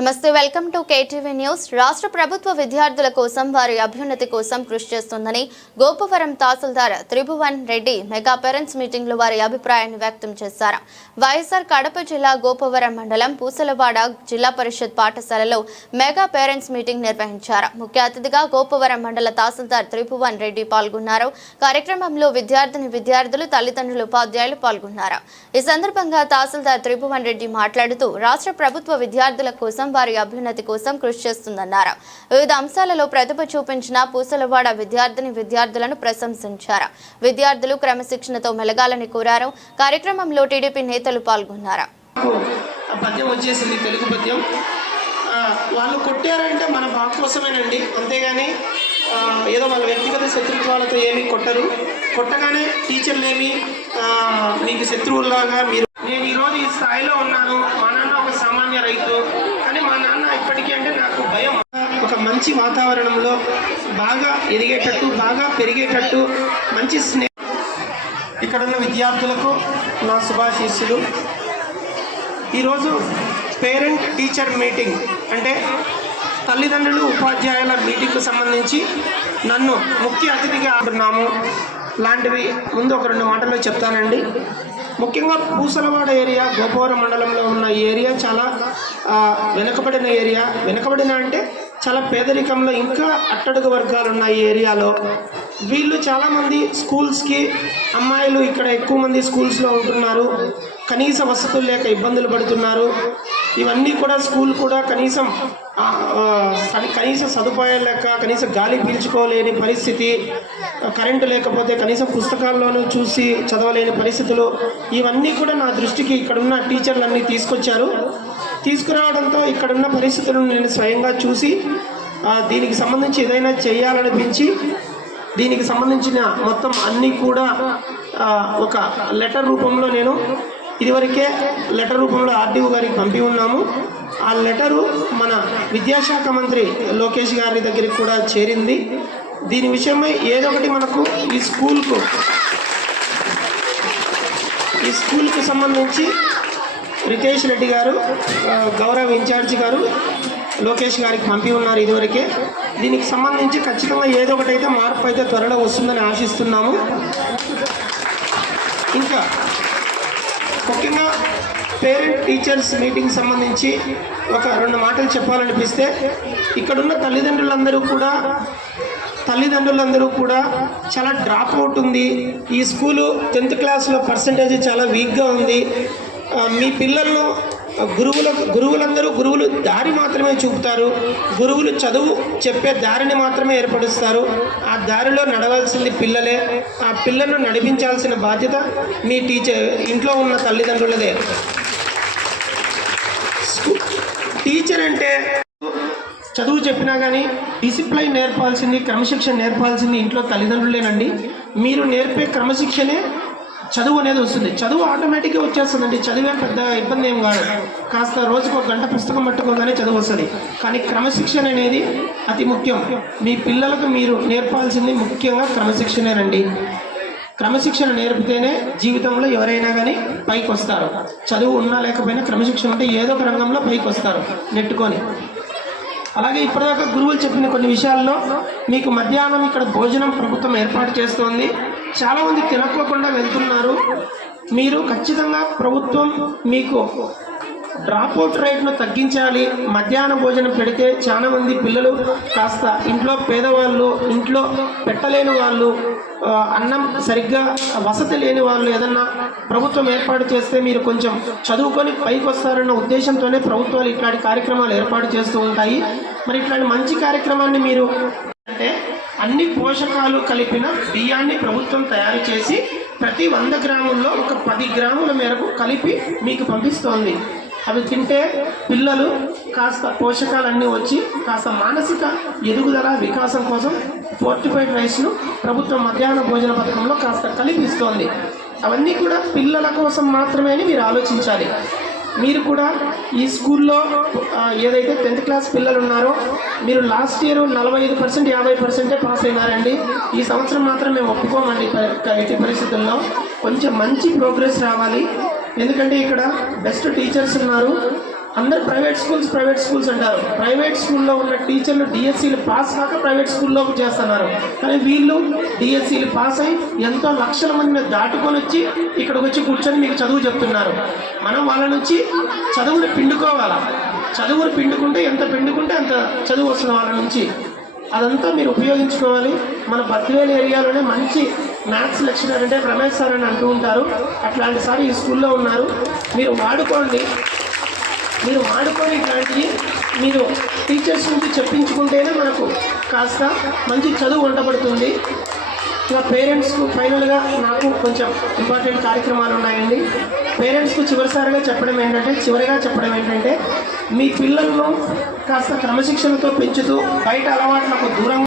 నమస్తే, welcome to KTV news. రాష్ట్ర ప్రభుత్వ విద్యార్థుల కోసం వారి అభ్యున్నతి కోసం కృషి చేస్తుందని Gopavaram tahsildar Tribhuvan Reddy mega parents meeting లో వారి అభిప్రాయాన్ని వ్యక్తం చేశారు. వైఎస్ఆర్ కడప జిల్లా గోపవరం మండలం పూసలవాడ జిల్లా పరిషత్ పాఠశాలలో మెగా పేరెంట్స్ మీటింగ్ నిర్వహించారు. ముఖ్య అతిథిగా గోపవరం మండల తహసీల్దార్ త్రిభువన్ రెడ్డి పాల్గొన్నారు. కార్యక్రమంలో విద్యార్థులు, తల్లిదండ్రులు, ఉపాధ్యాయులు పాల్గొన్నారు. ఈ సందర్భంగా తహసీల్దార్ త్రిభువన్ రెడ్డి మాట్లాడుతూ రాష్ట్ర ప్రభుత్వ విద్యార్థుల కోసం వారి అభ్యున్నతి కోసం కృషి చేస్తుందన్నారు. వివిధ అంశాలలో ప్రతిభ చూపించిన పూసలవాడ విద్యార్థులను ప్రశంసించారు. విద్యార్థులు క్రమశిక్షణతో మెలగాలని కోరారు. కార్యక్రమంలో టీడీపీ నేతలు పాల్గొన్నారు. పద్యం వచ్చేసింది, తెలుగు పద్యం. వాళ్ళు కొట్టారంటే మన బాగు కోసమేనండి, అంతేగాని ఏదో వాళ్ళ వ్యక్తిగత శత్రుత్వాలతో ఏమీ కొట్టరు. కొట్టగానే టీచర్లు ఏమి మీకు శత్రువుల్లాగా నేను ఈరోజు ఈ స్థాయిలో ఉన్నాను. మా నాన్న ఒక సామాన్య రైతు, కానీ మా నాన్న ఇప్పటికీ అంటే నాకు భయం. ఒక మంచి వాతావరణంలో బాగా ఎదిగేటట్టు, బాగా పెరిగేటట్టు మంచి ఇక్కడున్న విద్యార్థులకు నా శుభాశీస్సులు. ఈరోజు పేరెంట్ టీచర్ మీటింగ్ అంటే తల్లిదండ్రులు ఉపాధ్యాయుల మీటింగ్కు సంబంధించి నన్ను ముఖ్య అతిథిగా అంటున్నాము. లాంటివి ముందు ఒక 2 మాటల్లో చెప్తానండి. ముఖ్యంగా పూసలవాడ ఏరియా, గోపవరం మండలంలో ఉన్న ఈ ఏరియా చాలా వెనుకబడిన ఏరియా. వెనుకబడిన అంటే చాలా పేదరికంలో ఇంకా అట్టడుగు వర్గాలు ఉన్న ఈ ఏరియాలో వీళ్ళు చాలామంది స్కూల్స్కి, అమ్మాయిలు ఇక్కడ ఎక్కువ మంది స్కూల్స్లో ఉంటున్నారు. కనీస వసతులు లేక ఇబ్బందులు పడుతున్నారు. ఇవన్నీ కూడా స్కూల్ కూడా కనీస సదుపాయాలు లేక, కనీస గాలి పీల్చుకోలేని పరిస్థితి, కరెంటు లేకపోతే కనీసం పుస్తకాల్లోనూ చూసి చదవలేని పరిస్థితులు, ఇవన్నీ కూడా నా దృష్టికి ఇక్కడున్న టీచర్లన్నీ తీసుకురావడంతో ఇక్కడున్న పరిస్థితులను నేను స్వయంగా చూసి దీనికి సంబంధించి ఏదైనా చేయాలనిపించి దీనికి సంబంధించిన మొత్తం అన్నీ కూడా ఒక లెటర్ రూపంలో నేను ఇదివరకే లెటర్ రూపంలో ఆర్డీఓ గారికి పంపి ఉన్నాము. ఆ లెటరు మన విద్యాశాఖ మంత్రి లోకేష్ గారి దగ్గరికి కూడా చేరింది. దీని విషయమై ఏదో ఒకటి మనకు ఈ స్కూల్కు సంబంధించి రితేష్ రెడ్డి గారు, గౌరవ ఇన్ఛార్జి గారు లోకేష్ గారికి పంపి ఉన్నారు ఇదివరకే. దీనికి సంబంధించి ఖచ్చితంగా ఏదో ఒకటైతే మార్పు అయితే త్వరలో వస్తుందని ఆశిస్తున్నాము. ఇంకా ముఖ్యంగా పేరెంట్ టీచర్స్ మీటింగ్ సంబంధించి ఒక 2 మాటలు చెప్పాలనిపిస్తే, ఇక్కడున్న తల్లిదండ్రులందరూ కూడా చాలా డ్రాప్ అవుట్ ఉంది. ఈ స్కూలు 10th క్లాస్లో పర్సంటేజ్ చాలా వీక్గా ఉంది. మీ పిల్లలను గురువులు దారి మాత్రమే చూపుతారు. గురువులు చదువు చెప్పే దారిని మాత్రమే ఏర్పరుస్తారు. ఆ దారిలో నడవాల్సింది పిల్లలే. ఆ పిల్లలను నడిపించాల్సిన బాధ్యత మీ ఇంట్లో ఉన్న తల్లిదండ్రులదే. టీచర్ అంటే చదువు చెప్పినా కానీ డిసిప్లైన్ నేర్పాల్సింది, క్రమశిక్షణ నేర్పాల్సింది ఇంట్లో తల్లిదండ్రులేనండి. మీరు నేర్పే క్రమశిక్షణే చదువు అనేది వస్తుంది. చదువు ఆటోమేటిక్గా వచ్చేస్తుందండి. చదివే పెద్ద ఇబ్బంది ఏం కాదు. కాస్త రోజుకు 1 గంట పుస్తకం పట్టుకోగానే చదువు వస్తుంది. కానీ క్రమశిక్షణ అనేది అతి ముఖ్యం. మీ పిల్లలకు మీరు నేర్పాల్సింది ముఖ్యంగా క్రమశిక్షణేనండి. క్రమశిక్షణ నేర్పితేనే జీవితంలో ఎవరైనా కానీ పైకి వస్తారు. చదువు ఉన్నా లేకపోయినా క్రమశిక్షణ ఉంటే ఏదో ఒక రంగంలో పైకి వస్తారు నెట్టుకొని. అలాగే ఇప్పటిదాకా గురువులు చెప్పిన కొన్ని విషయాల్లో మీకు మధ్యాహ్నం ఇక్కడ భోజనం ప్రభుత్వం ఏర్పాటు చేస్తోంది. చాలామంది తినకోకుండా వెళ్తున్నారు. మీరు ఖచ్చితంగా ప్రభుత్వం మీకు డ్రాప్అవుట్ రేట్ను తగ్గించాలి. మధ్యాహ్న భోజనం పెడితే చాలామంది పిల్లలు కాస్త ఇంట్లో పేదవాళ్ళు, ఇంట్లో పెట్టలేని వాళ్ళు, అన్నం సరిగ్గా వసతి లేని వాళ్ళు ఏదన్నా ప్రభుత్వం ఏర్పాటు చేస్తే మీరు కొంచెం చదువుకొని పైకి వస్తారన్న ఉద్దేశంతోనే ప్రభుత్వాలు ఇట్లాంటి కార్యక్రమాలు ఏర్పాటు చేస్తూ ఉంటాయి. మరి ఇట్లాంటి మంచి కార్యక్రమాన్ని మీరు అంటే అన్ని పోషకాలు కలిపిన బియ్యాన్ని ప్రభుత్వం తయారు చేసి ప్రతి 100 గ్రాముల్లో ఒక 10 గ్రాముల మేరకు కలిపి మీకు పంపిస్తోంది. అవి తింటే పిల్లలు కాస్త పోషకాలన్నీ వచ్చి కాస్త మానసిక ఎదుగుదల, వికాసం కోసం ఫోర్టిఫైడ్ రైస్ను ప్రభుత్వం మధ్యాహ్న భోజన పథకంలో కాస్త కలిపిస్తోంది. అవన్నీ కూడా పిల్లల కోసం మాత్రమే అని మీరు ఆలోచించాలి. మీరు కూడా ఈ స్కూల్లో ఏదైతే 10th క్లాస్ పిల్లలు ఉన్నారో మీరు లాస్ట్ ఇయర్ 45% 50% పాస్ అయినారండి. ఈ సంవత్సరం మాత్రం మేము ఒప్పుకోమండి. ఎట్టి పరిస్థితుల్లో కొంచెం మంచి ప్రోగ్రెస్ రావాలి. ఎందుకంటే ఇక్కడ బెస్ట్ టీచర్స్ ఉన్నారు. అందరు ప్రైవేట్ స్కూల్స్ అంటారు. ప్రైవేట్ స్కూల్లో ఉన్న టీచర్లు డిఎస్సీలు పాస్ కాక ప్రైవేట్ స్కూల్లో చేస్తున్నారు. కానీ వీళ్ళు డిఎస్సీలు పాస్ అయ్యి ఎంతో లక్షల మందిని దాటుకొని వచ్చి ఇక్కడికి వచ్చి కూర్చొని మీకు చదువు చెప్తున్నారు. మనం వాళ్ళ నుంచి చదువుని పిండుకోవాలా. చదువుని పిండుకుంటే ఎంత పిండుకుంటే అంత చదువు వస్తుంది వాళ్ళ నుంచి. అదంతా మీరు ఉపయోగించుకోవాలి. మన బద్వేల్ ఏరియాలోనే మంచి మ్యాథ్స్ లెక్చరర్ అంటే రమేష్ సార్ అని అంటూ ఉంటారు. అట్లాంటి సార్ ఈ స్కూల్లో ఉన్నారు. మీరు వాడుకొని ఇట్లాంటివి మీరు టీచర్స్ నుంచి చెప్పించుకుంటేనే మనకు కాస్త మంచి చదువు వంటపడుతుంది. ఇలా పేరెంట్స్కు ఫైనల్గా నాకు కొంచెం ఇంపార్టెంట్ కార్యక్రమాలు ఉన్నాయండి. పేరెంట్స్కు చివరిగా చెప్పడం ఏంటంటే మీ పిల్లలను కాస్త క్రమశిక్షణతో పెంచుతూ బయట అలవాట్లకు దూరంగా